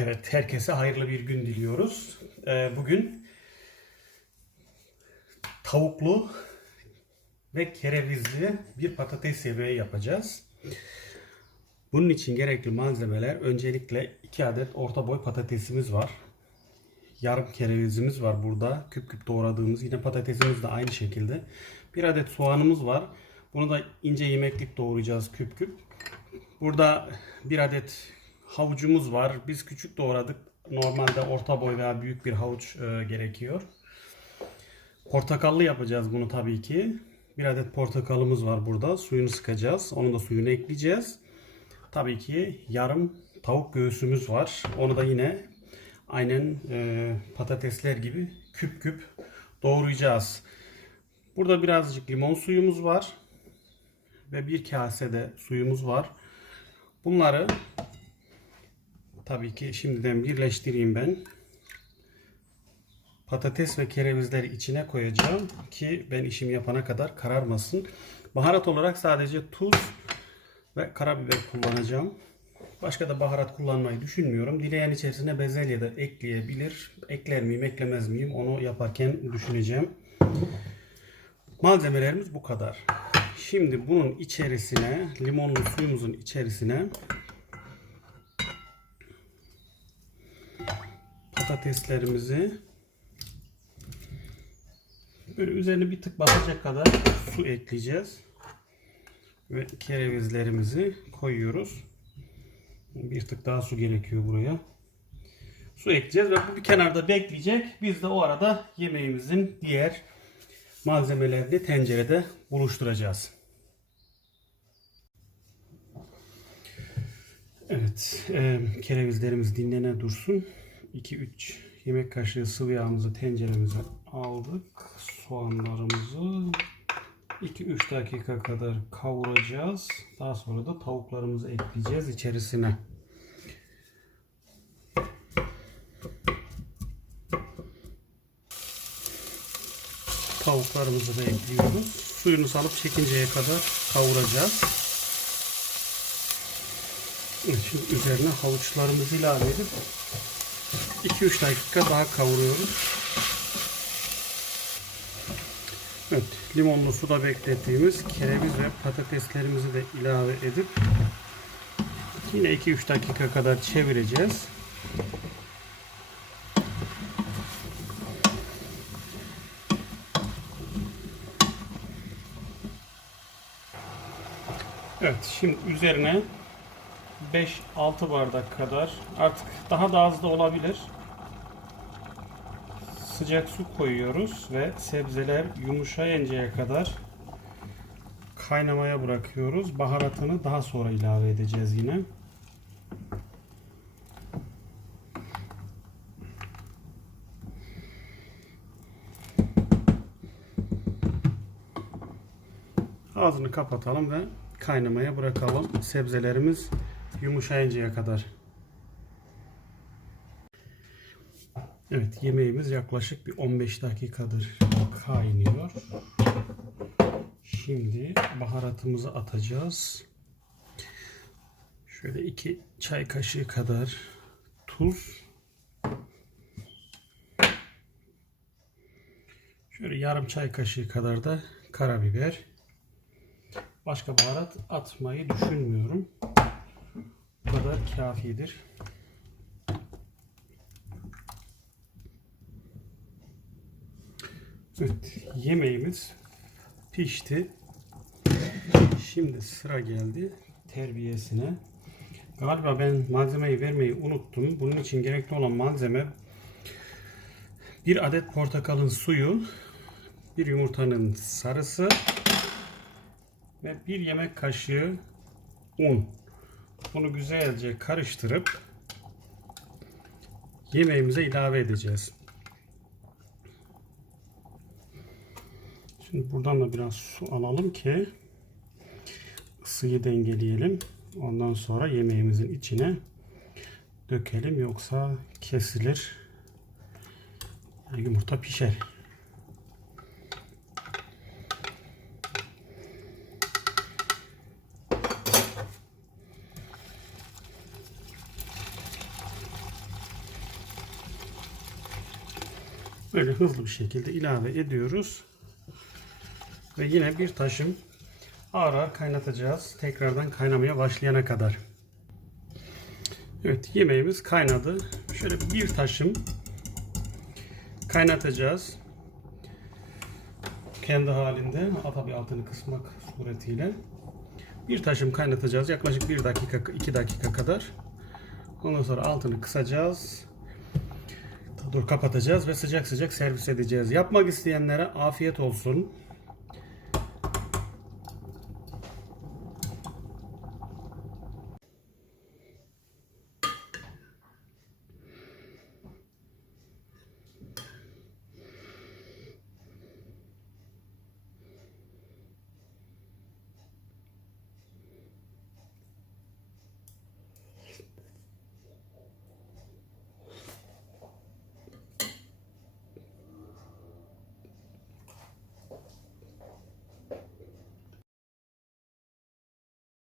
Evet, herkese hayırlı bir gün diliyoruz. Ee, bugün tavuklu ve kerevizli bir patates yemeği yapacağız. Bunun için gerekli malzemeler öncelikle 2 adet orta boy patatesimiz var. Yarım kerevizimiz var burada. Küp küp doğradığımız yine patatesimiz de aynı şekilde. Bir adet soğanımız var. Bunu da ince yemeklik doğrayacağız küp küp. Burada bir adet havucumuz var. Biz küçük doğradık. Normalde orta boy veya büyük bir havuç e, gerekiyor. Portakallı yapacağız bunu tabii ki. Bir adet portakalımız var burada. Suyunu sıkacağız. Onun da suyunu ekleyeceğiz. Tabii ki yarım tavuk göğsümüz var. Onu da yine aynen e, patatesler gibi küp küp doğrayacağız. Burada birazcık limon suyumuz var. Ve bir kase de suyumuz var. Bunları tabii ki şimdiden birleştireyim ben. Patates ve kerevizleri içine koyacağım ki ben işimi yapana kadar kararmasın. Baharat olarak sadece tuz ve karabiber kullanacağım. Başka da baharat kullanmayı düşünmüyorum. Dileyen içerisine bezelye de ekleyebilir. Ekler miyim, eklemez miyim onu yaparken düşüneceğim. Malzemelerimiz bu kadar. Şimdi bunun içerisine, limonlu suyumuzun içerisine patateslerimizi böyle üzerine bir tık basacak kadar su ekleyeceğiz. Ve kerevizlerimizi koyuyoruz. Bir tık daha su gerekiyor buraya. Su ekleyeceğiz ve bu bir kenarda bekleyecek. Biz de o arada yemeğimizin diğer malzemelerini tencerede buluşturacağız. Evet, e, kerevizlerimiz dinlene dursun. 2-3 yemek kaşığı sıvı yağımızı tenceremize aldık. Soğanlarımızı 2-3 dakika kadar kavuracağız. Daha sonra da tavuklarımızı ekleyeceğiz içerisine. Tavuklarımızı da ekliyoruz. Suyunu salıp çekinceye kadar kavuracağız. Şimdi üzerine havuçlarımızı ilave edip 2-3 dakika daha kavuruyoruz. Evet, limonlu suda beklettiğimiz kereviz ve patateslerimizi de ilave edip yine 2-3 dakika kadar çevireceğiz. Evet, şimdi üzerine 5-6 bardak kadar artık daha da az da olabilir. Sıcak su koyuyoruz ve sebzeler yumuşayıncaya kadar kaynamaya bırakıyoruz. Baharatını daha sonra ilave edeceğiz yine. Ağzını kapatalım ve kaynamaya bırakalım. Sebzelerimiz yumuşayıncaya kadar. Evet yemeğimiz yaklaşık bir 15 dakikadır kaynıyor. Şimdi baharatımızı atacağız. Şöyle 2 çay kaşığı kadar tuz. Şöyle yarım çay kaşığı kadar da karabiber. Başka baharat atmayı düşünmüyorum. Kadar kafidir. Evet, yemeğimiz pişti. Şimdi sıra geldi terbiyesine. Galiba ben malzemeyi vermeyi unuttum. Bunun için gerekli olan malzeme bir adet portakalın suyu, bir yumurtanın sarısı ve bir yemek kaşığı un. Bunu güzelce karıştırıp yemeğimize ilave edeceğiz. Şimdi buradan da biraz su alalım ki ısıyı dengeleyelim. Ondan sonra yemeğimizin içine dökelim yoksa kesilir. Yumurta pişer. Böyle hızlı bir şekilde ilave ediyoruz. Ve yine bir taşım ağır ağır kaynatacağız. Tekrardan kaynamaya başlayana kadar. Evet yemeğimiz kaynadı. Şöyle bir taşım kaynatacağız. Kendi halinde ama tabii altını kısmak suretiyle. Bir taşım kaynatacağız. Yaklaşık bir dakika, iki dakika kadar. Ondan sonra altını kısacağız. Dur kapatacağız ve sıcak sıcak servis edeceğiz. Yapmak isteyenlere afiyet olsun.